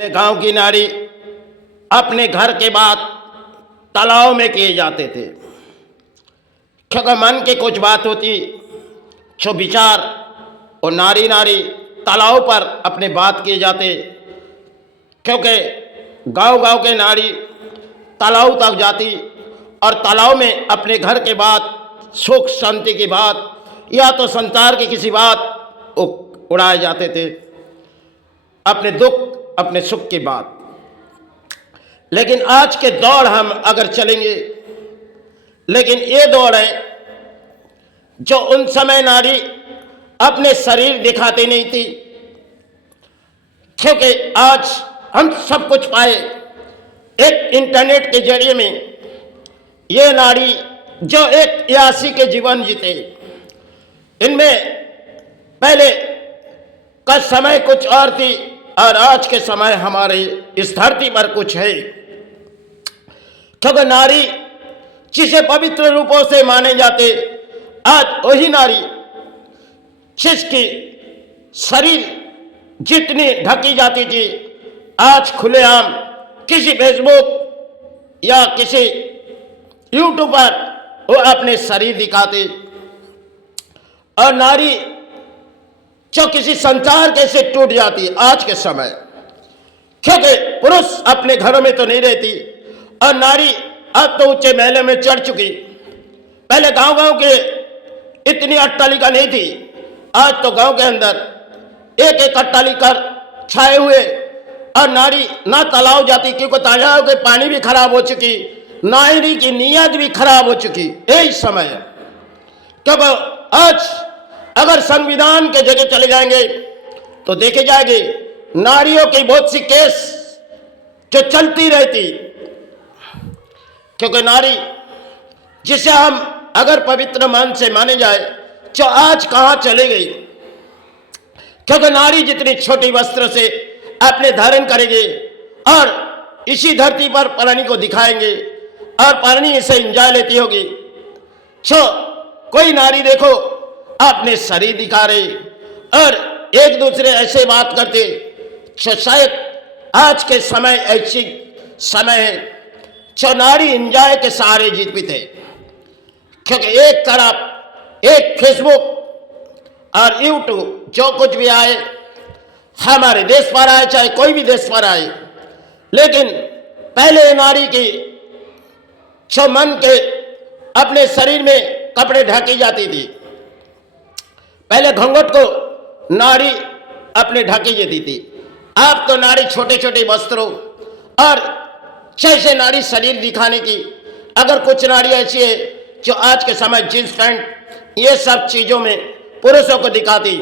गांव की नारी अपने घर के बाद तालाब में किए जाते थे, क्योंकि मन की कुछ बात होती जो विचार और नारी नारी तालाब पर अपने बात किए जाते, क्योंकि गांव गांव के नारी तालाब तक जाती और तालाब में अपने घर के बाद सुख शांति की बात या तो संसार की किसी बात उड़ाए जाते थे, अपने दुख अपने सुख की बात। लेकिन आज के दौड़ हम अगर चलेंगे, लेकिन ये दौड़ है जो उन समय नारी अपने शरीर दिखाती नहीं थी, क्योंकि आज हम सब कुछ पाए एक इंटरनेट के जरिए में। ये नारी जो एक यासी के जीवन जीते, इनमें पहले का समय कुछ और थी और आज के समय हमारे इस धरती पर कुछ है, क्योंकि नारी जिसे पवित्र रूपों से माने जाते, आज वही नारी जिसकी शरीर जितनी ढकी जाती थी, आज खुलेआम किसी फेसबुक या किसी यूट्यूब पर वो अपने शरीर दिखाते। और नारी जो किसी संसार कैसे टूट जाती आज के समय, क्योंकि पुरुष अपने घरों में तो नहीं रहती और नारी अब तो ऊंचे महलों में चढ़ चुकी। पहले गांव गांव के इतनी अट्टालिका नहीं थी, आज तो गांव के अंदर एक एक अट्टालिका छाए हुए और नारी ना तालाब जाती, क्योंकि तालाब के पानी भी खराब हो चुकी, नारी की नीयत भी खराब हो चुकी। यही समय है, क्योंकि आज अगर संविधान के जगह चले जाएंगे तो देखे जाएंगे नारियों की बहुत सी केस जो चलती रहती, क्योंकि नारी जिसे हम अगर पवित्र मान से माने जाए जो आज कहां चले गई, क्योंकि नारी जितनी छोटी वस्त्र से अपने धारण करेंगे और इसी धरती पर प्राणी को दिखाएंगे और प्राणी इसे एंजॉय लेती होगी। जो कोई नारी देखो अपने शरीर दिखा रहे और एक दूसरे ऐसे बात करते, जो शायद आज के समय ऐसी समय है जो नारी एंजॉय के सहारे जीत भी थे, क्योंकि एक तरफ एक फेसबुक और यूट्यूब जो कुछ भी आए हमारे देश पर आए, चाहे कोई भी देश पर आए, लेकिन पहले नारी की जो मन के अपने शरीर में कपड़े ढकी जाती थी, पहले घूंघट को नारी अपने ढकी जाती थी। अब तो नारी छोटे छोटे वस्त्रों और जैसे नारी शरीर दिखाने की, अगर कुछ नारी ऐसी है जो आज के समय जींस पैंट ये सब चीजों में पुरुषों को दिखाती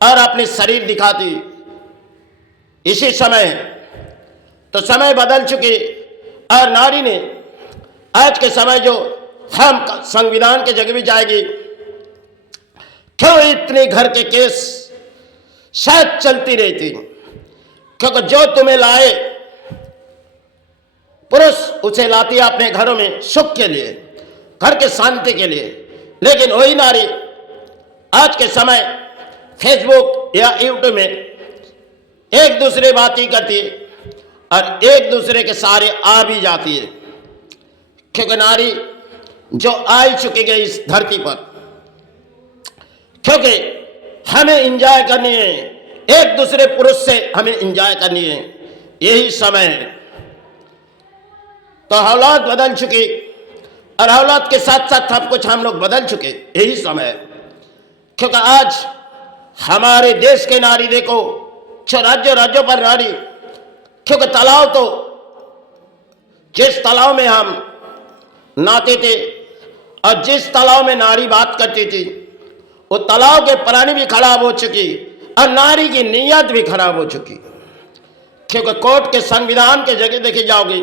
और अपने शरीर दिखाती। इसी समय तो समय बदल चुकी और नारी ने आज के समय जो हम संविधान के जगह भी जाएगी, क्यों इतने घर के केस शायद चलती रहती, क्योंकि जो तुम्हें लाए पुरुष उसे लाती अपने घरों में सुख के लिए, घर के शांति के लिए। लेकिन वही नारी आज के समय फेसबुक या यूट्यूब में एक दूसरे बातें करती और एक दूसरे के सहारे आ भी जाती है, क्योंकि नारी जो आ चुकी गई इस धरती पर, क्योंकि हमें एंजॉय करनी है, एक दूसरे पुरुष से हमें एंजॉय करनी है। यही समय है। तो औलाद बदल चुकी और औलाद के साथ साथ सब कुछ हम लोग बदल चुके। यही समय है, क्योंकि आज हमारे देश के नारी देखो, जो राज्यों पर नारी, क्योंकि तालाब तो जिस तालाब में हम नहाते थे और जिस तालाब में नारी बात करती थी, वो तालाब के प्राणी भी खराब हो चुकी और नारी की नीयत भी खराब हो चुकी। क्योंकि कोर्ट के संविधान के जगह देखे जाओगे,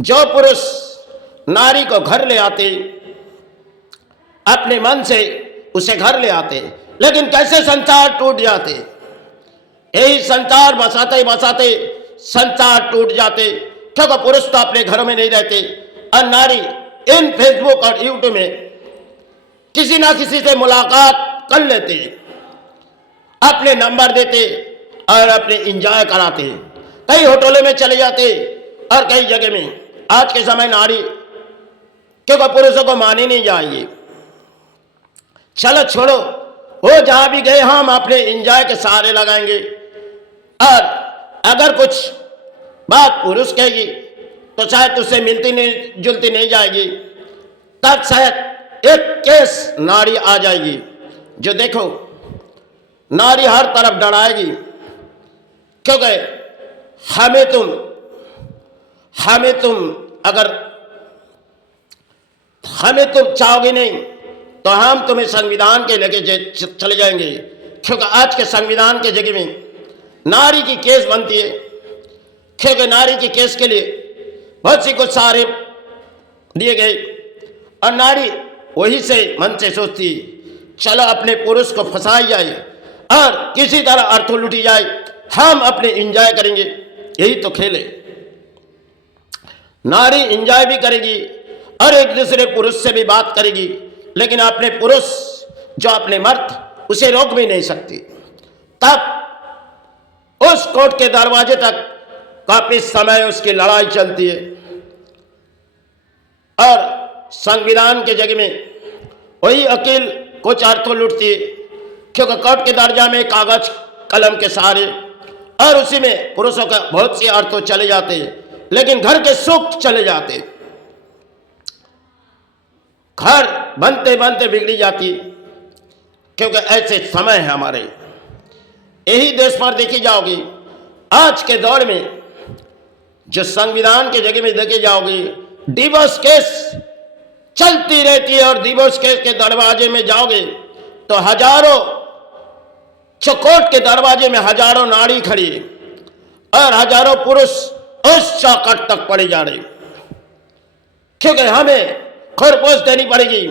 जो पुरुष नारी को घर ले आते अपने मन से उसे घर ले आते, लेकिन कैसे संसार टूट जाते। यही संसार बसाते बसाते संसार टूट जाते, क्योंकि पुरुष तो अपने घरों में नहीं रहते और नारी इन फेसबुक और यूट्यूब में किसी ना किसी से मुलाकात कर लेते, अपने नंबर देते और अपने एंजॉय कराते। कई होटलों में चले जाते और कई जगह में। आज के समय नारी क्योंकि पुरुषों को मानी नहीं जाएगी। चलो छोड़ो, वो जहां भी गए हम अपने एंजॉय के सहारे लगाएंगे। और अगर कुछ बात पुरुष कहेगी तो शायद उससे मिलती नहीं जुलती नहीं जाएगी, तब शायद एक केस नारी आ जाएगी जो देखो नारी हर तरफ डराएगी, क्योंकि हमें तुम चाहोगे नहीं तो हम तुम्हें संविधान के लेके चले जाएंगे। क्योंकि आज के संविधान के जगह में नारी की केस बनती है, क्योंकि नारी की केस के लिए बहुत सी कुछ सहारे दिए गए और नारी वही से मन से सोचती चलो अपने पुरुष को फंसाई जाए और किसी तरह अर्थ लूटी जाए, हम अपने एंजॉय करेंगे। यही तो खेल है। नारी एंजॉय भी करेगी और एक दूसरे पुरुष से भी बात करेगी, लेकिन अपने पुरुष जो अपने मर्द उसे रोक भी नहीं सकती। तब उस कोर्ट के दरवाजे तक काफी समय उसकी लड़ाई चलती है और संविधान के जगह में वही वकील कुछ अर्थों लूटती है, क्योंकि कोर्ट के दर्जा में कागज कलम के सहारे और उसी में पुरुषों का बहुत से अर्थों चले जाते हैं, लेकिन घर के सुख चले जाते। घर बनते बनते बिगड़ी जाती, क्योंकि ऐसे समय है हमारे। यही देश पर देखी जाओगी आज के दौर में, जो संविधान के जगह में देखी जाओगी डिवोर्स केस चलती रहती है और डिवोर्स केस के दरवाजे में जाओगे तो हजारों कोर्ट के दरवाजे में हजारों नारी खड़ी और हजारों पुरुष उस चौखट तक पड़े जा रहे, क्योंकि हमें खुरपोश देनी पड़ेगी,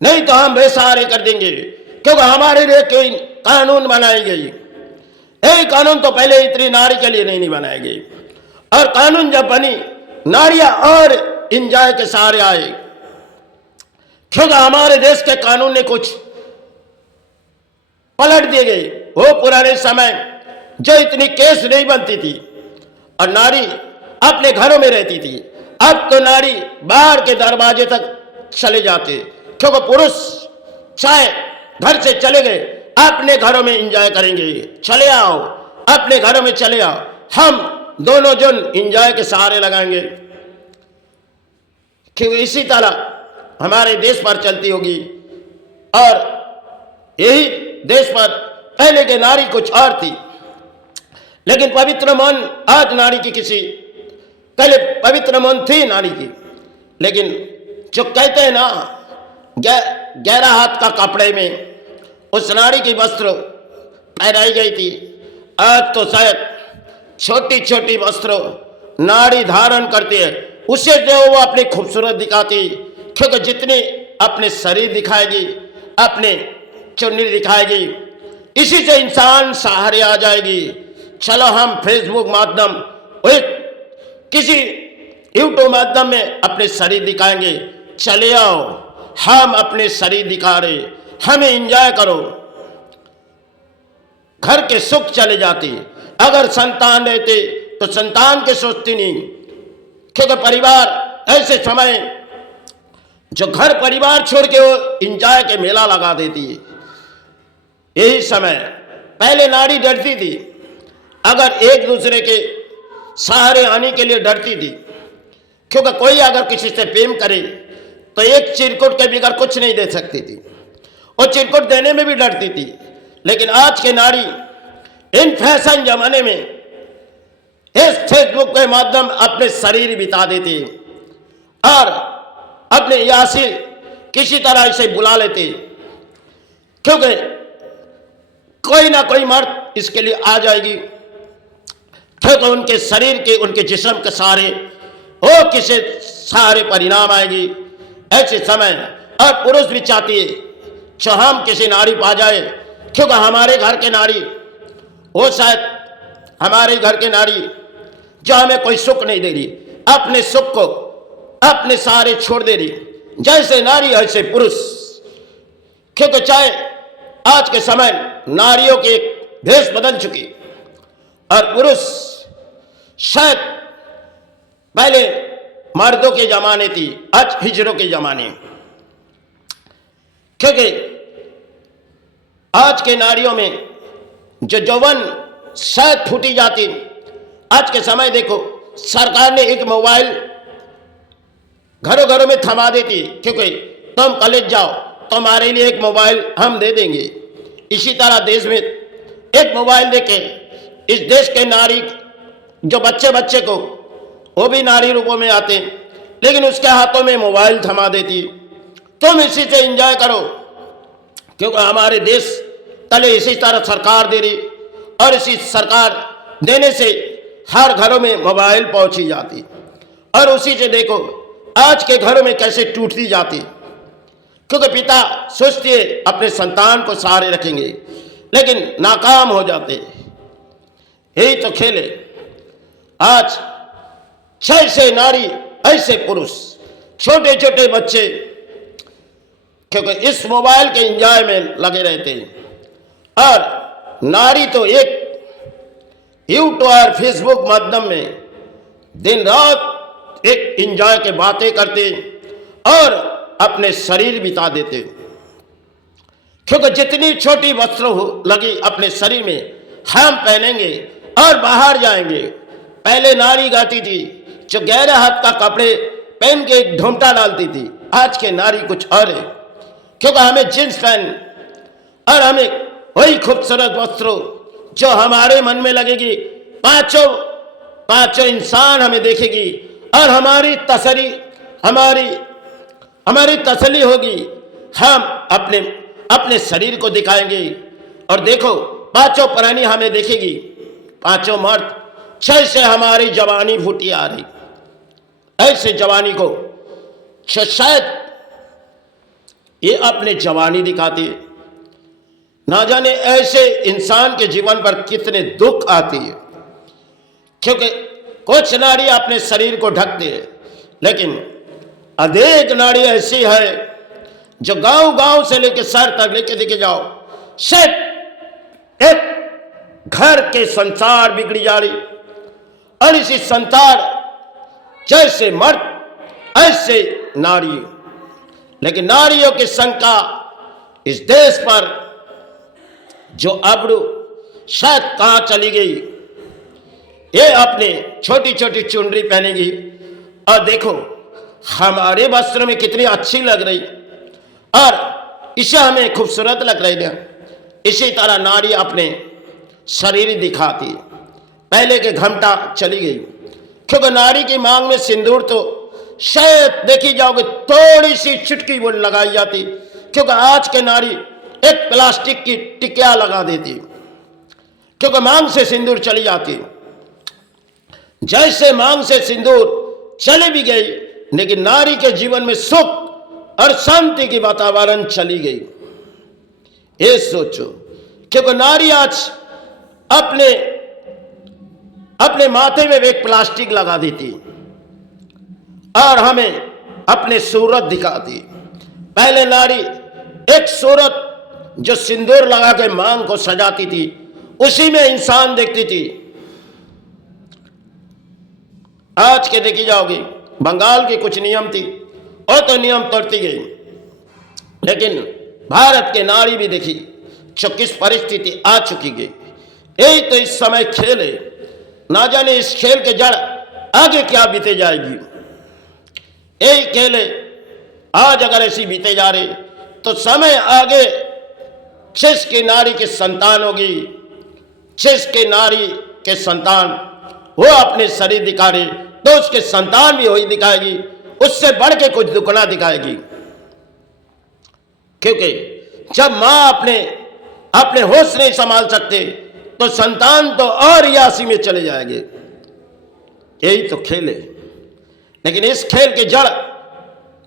नहीं तो हम बेसहारे कर देंगे। क्योंकि हमारे लिए कोई कानून बनाई गई, यही कानून तो पहले इतनी नारी के लिए नहीं बनाई गई, और कानून जब बनी नारियां और एंजॉय के सहारे आए, क्योंकि हमारे देश के कानून ने कुछ पलट दिए गए। वो पुराने समय जो इतनी केस नहीं बनती थी और नारी अपने घरों में रहती थी, अब तो नारी बाहर के दरवाजे तक चले जाते, क्योंकि पुरुष चाहे घर से चले गए अपने घरों में एंजॉय करेंगे, चले आओ अपने घरों में चले आओ, हम दोनों जन एंजॉय के सहारे लगाएंगे। क्योंकि इसी तरह हमारे देश पर चलती होगी और यही देश पर पहले के नारी कुछ और थी, लेकिन पवित्र मन आज नारी की किसी पहले पवित्र मन थी नारी की, लेकिन जो कहते हैं ना 11 हाथ का कपड़े में उस नारी की वस्त्र पहनाई गई थी, आज तो शायद छोटी छोटी वस्त्र नारी धारण करती है, उसे जो वो अपनी खूबसूरत दिखाती, क्योंकि जितनी अपने शरीर दिखाएगी अपने चुन्नी दिखाएगी, इसी से इंसान सहारे आ जाएगी। चलो हम फेसबुक माध्यम किसी यूट्यूब माध्यम में अपने शरीर दिखाएंगे, चले आओ हम अपने शरीर दिखा रहे, हमें एंजॉय करो। घर के सुख चले जाते, अगर संतान रहते तो संतान के सोचती नहीं, क्योंकि परिवार ऐसे समय जो घर परिवार छोड़ के वो एंजॉय के मेला लगा देती है। यही समय पहले नारी डरती थी, अगर एक दूसरे के सहारे आने के लिए डरती थी, क्योंकि कोई अगर किसी से प्रेम करे तो एक चिरकुट के बगैर कुछ नहीं दे सकती थी, और चिरकुट देने में भी डरती थी। लेकिन आज के नारी इन फैशन जमाने में इस फेसबुक के माध्यम अपने शरीर बिता देती और अपने यासी किसी तरह इसे बुला लेते, क्योंकि कोई ना कोई मर्द इसके लिए आ जाएगी, क्योंकि उनके शरीर के उनके जिस्म के सहारे वो किसी सहारे परिणाम आएगी। ऐसे समय और पुरुष भी चाहती है जो हम किसी नारी पा जाए, क्योंकि हमारे घर के नारी वो शायद हमारे घर के नारी जो हमें कोई सुख नहीं दे रही, अपने सुख को अपने सहारे छोड़ दे रही, जैसे नारी ऐसे पुरुष। क्योंकि चाहे आज के समय नारियों की भेष बदल चुकी और पुरुष शायद पहले मर्दों के जमाने थी, आज हिजड़ों के जमाने, क्योंकि आज के नारियों में जो यौवन शायद फूटी जाती, आज के समय देखो सरकार ने एक मोबाइल घरों घरों में थमा देती, क्योंकि तुम कॉलेज जाओ तुम्हारे लिए एक मोबाइल हम दे देंगे। इसी तरह देश में एक मोबाइल देके इस देश के नारी जो बच्चे बच्चे को, वो भी नारी रूपों में आते, लेकिन उसके हाथों में मोबाइल थमा देती, तुम इसी से एंजॉय करो, क्योंकि हमारे देश तले इसी तरह सरकार दे रही, और इसी सरकार देने से हर घरों में मोबाइल पहुंची जाती, और उसी से देखो आज के घरों में कैसे टूटती जाती, क्योंकि पिता सोचते अपने संतान को सहारे रखेंगे, लेकिन नाकाम हो जाते। यही तो खेल है। आज ऐसे नारी, ऐसे पुरुष, छोटे छोटे बच्चे, क्योंकि इस मोबाइल के एंजॉय में लगे रहते हैं, और नारी तो एक यूट्यूब और फेसबुक माध्यम में दिन रात एक एंजॉय के बातें करते और अपने शरीर बिता देते, क्योंकि जितनी छोटी वस्त्र हो लगी अपने शरीर में हम पहनेंगे और बाहर जाएंगे। पहले नारी गाती थी जो गहरे हाथ का कपड़े पहन के ढोंटा डालती थी, आज के नारी कुछ और है, क्योंकि हमें जींस पहन और हमें वही खूबसूरत वस्त्रों जो हमारे मन में लगेगी, पांचों इंसान हमें देखेगी और हमारी तसल्ली होगी। हम अपने शरीर को दिखाएंगे और देखो पांचों प्राणी हमें देखेगी, पांचों मर्द, से हमारी जवानी फूटी आ रही, ऐसे जवानी को शायद ये अपने जवानी दिखाती है। ना जाने ऐसे इंसान के जीवन पर कितने दुख आती है, क्योंकि कुछ नारी अपने शरीर को ढकती है, लेकिन अधिक नारी ऐसी है जो गांव गांव से लेकर शहर तक लेके देखे जाओ, सिर्फ एक घर के संसार बिगड़ी जा रही, और इसी संसार जैसे मर्द ऐसे नारी, लेकिन नारियों की संख्या इस देश पर जो अबरू शायद कहां चली गई। ये अपने छोटी छोटी चुनरी पहनेगी और देखो हमारे वस्त्र में कितनी अच्छी लग रही और इसे हमें खूबसूरत लग रही है। इसी तरह नारी अपने शरीर दिखाती, पहले के घमटा चली गई, क्योंकि नारी की मांग में सिंदूर तो शायद देखी जाओगे थोड़ी सी चुटकी वो लगाई जाती, क्योंकि आज के नारी एक प्लास्टिक की टिकिया लगा देती, क्योंकि मांग से सिंदूर चली जाती। जैसे मांग से सिंदूर चली भी गई, लेकिन नारी के जीवन में सुख और शांति की वातावरण चली गई। ये सोचो, क्योंकि नारी आज अपने माथे में एक प्लास्टिक लगा देती और हमें अपने सूरत दिखाती। पहले नारी एक सूरत जो सिंदूर लगा के मांग को सजाती थी, उसी में इंसान देखती थी। आज के देखी जाओगी बंगाल की कुछ नियम थी और तो नियम तोड़ती गई, लेकिन भारत के नारी भी देखी जो किस परिस्थिति आ चुकी गई। यही तो इस समय खेल है, ना जाने इस खेल के जड़ आगे क्या बीते जाएगी। यही खेल है, आज अगर ऐसी बीते जा रही तो समय आगे जिसकी नारी की संतान होगी, जिसके नारी के संतान वो अपने शरीर दिखा रही, तो उसके संतान भी वही दिखाएगी, उससे बढ़ के कुछ दुगना दिखाएगी। क्योंकि जब मां अपने होश नहीं संभाल सकते तो संतान तो और यासी में चले जाएंगे। यही तो खेल है, लेकिन इस खेल के जड़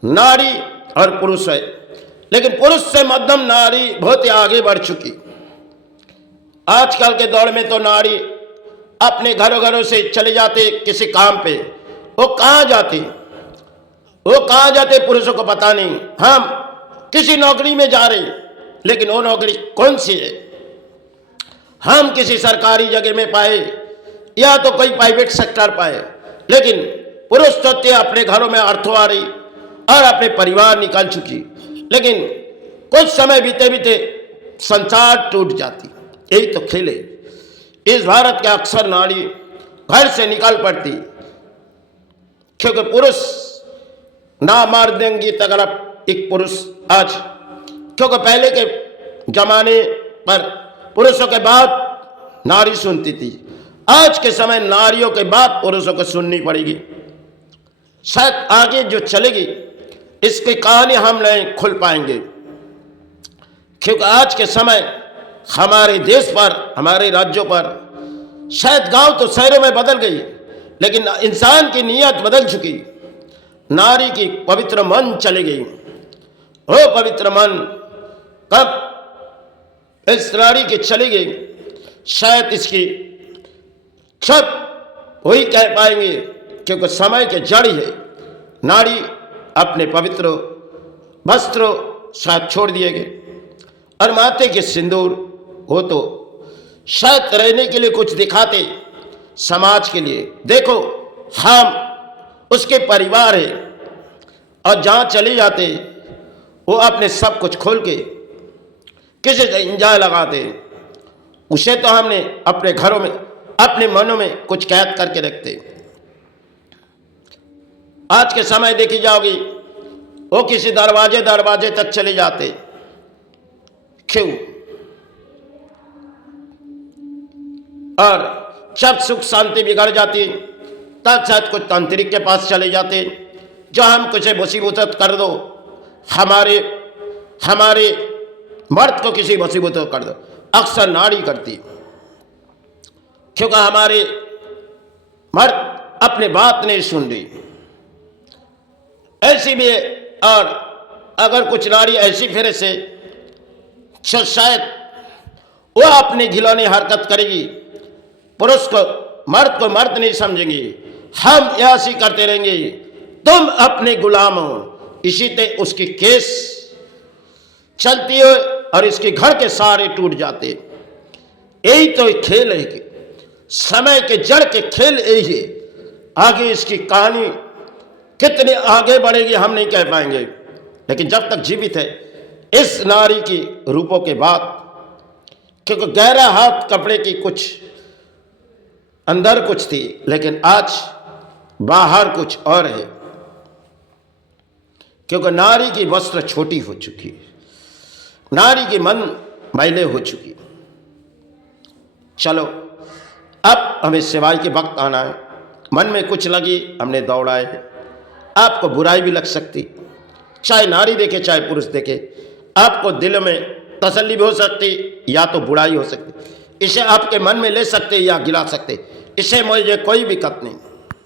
नारी और पुरुष है, लेकिन पुरुष से मध्यम नारी बहुत ही आगे बढ़ चुकी। आजकल के दौर में तो नारी अपने घरों से चले जाते किसी काम पे, वो कहां जाते पुरुषों को पता नहीं। हम किसी नौकरी में जा रहे, लेकिन वो नौकरी कौन सी है। हम किसी सरकारी जगह में पाए या तो कोई प्राइवेट सेक्टर पाए, लेकिन पुरुष तो थे अपने घरों में अर्थवारी और अपने परिवार निकाल चुकी, लेकिन कुछ समय बीते बीते संसार टूट जाती। यही तो खेल है। इस भारत के अक्सर नारी घर से निकाल पड़ती, क्योंकि पुरुष ना मार देंगी तगड़ा एक पुरुष आज, क्योंकि पहले के जमाने पर पुरुषों के बात नारी सुनती थी, आज के समय नारियों के बात पुरुषों को सुननी पड़ेगी। शायद आगे जो चलेगी इसकी कहानी हम नहीं खुल पाएंगे, क्योंकि आज के समय हमारे देश पर, हमारे राज्यों पर, शायद गांव तो शहरों में बदल गई, लेकिन इंसान की नीयत बदल चुकी। नारी की पवित्र मन चली गई। वो पवित्र मन कब इस नारी की चली गई, शायद इसकी सब वही कह पाएंगे, क्योंकि समय के जड़ है। नारी अपने पवित्र वस्त्र साथ छोड़ दिए गए और माथे के सिंदूर हो तो शायद रहने के लिए कुछ दिखाते समाज के लिए, देखो हम उसके परिवार है, और जहाँ चले जाते वो अपने सब कुछ खोल के किसी से इंजॉय लगाते। उसे तो हमने अपने घरों में, अपने मनों में कुछ कैद करके रखते। आज के समय देखी जाओगी वो किसी दरवाजे दरवाजे तक चले जाते। क्यों? और जब सुख शांति बिगड़ जाती तब शायद कुछ तांत्रिक के पास चले जाते, जो हम कुछ मुसीबत कर दो, हमारे मर्द को किसी मुसीबत कर दो। अक्सर नारी करती, क्योंकि हमारे मर्द अपने बात नहीं सुन रही। ऐसी भी है, और अगर कुछ नारी ऐसी फिर से शायद वो अपनी घिनौनी हरकत करेगी, पुरुष को मर्द नहीं समझेंगी, हम ऐसी करते रहेंगे, तुम अपने गुलाम हो। इसी ते उसकी केस चलती है और इसके घर के सारे टूट जाते। यही तो एक खेल है कि समय के जड़ के खेल यही है। आगे इसकी कहानी कितने आगे बढ़ेगी हम नहीं कह पाएंगे, लेकिन जब तक जीवित है इस नारी की रूपों के बाद, क्योंकि गहरा हाथ कपड़े की कुछ अंदर कुछ थी, लेकिन आज बाहर कुछ और है, क्योंकि नारी की वस्त्र छोटी हो चुकी है, नारी की मन मैले हो चुकी। चलो अब हमें सिवाय के वक्त आना है। मन में कुछ लगी हमने दौड़ाए। आपको बुराई भी लग सकती, चाहे नारी देखे चाहे पुरुष देखे, आपको दिल में तसल्ली भी हो सकती या तो बुराई हो सकती। इसे आपके मन में ले सकते या गिरा सकते, इसे मुझे कोई दिक्कत नहीं।